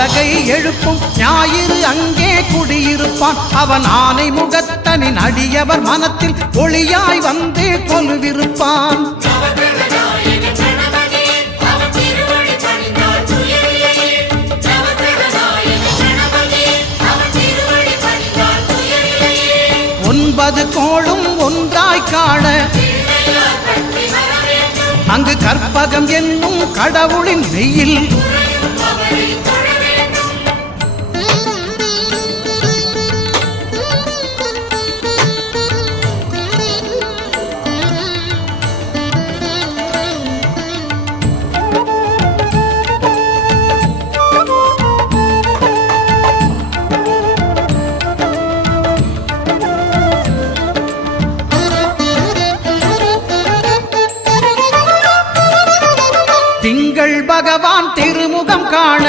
உலகை எழுப்பும் ஞாயிறு அங்கே குடியிருப்பான். அவன் ஆனை முகத்தனின் அடியவர் மனத்தில் ஒளியாய் வந்து கொலுவிருப்பான். ஒன்பது கோளும் ஒன்றாய் காண அங்கு கற்பகம் என்னும் கடவுளின் மெய்யில் திங்கள் பகவான் திருமுகம் காண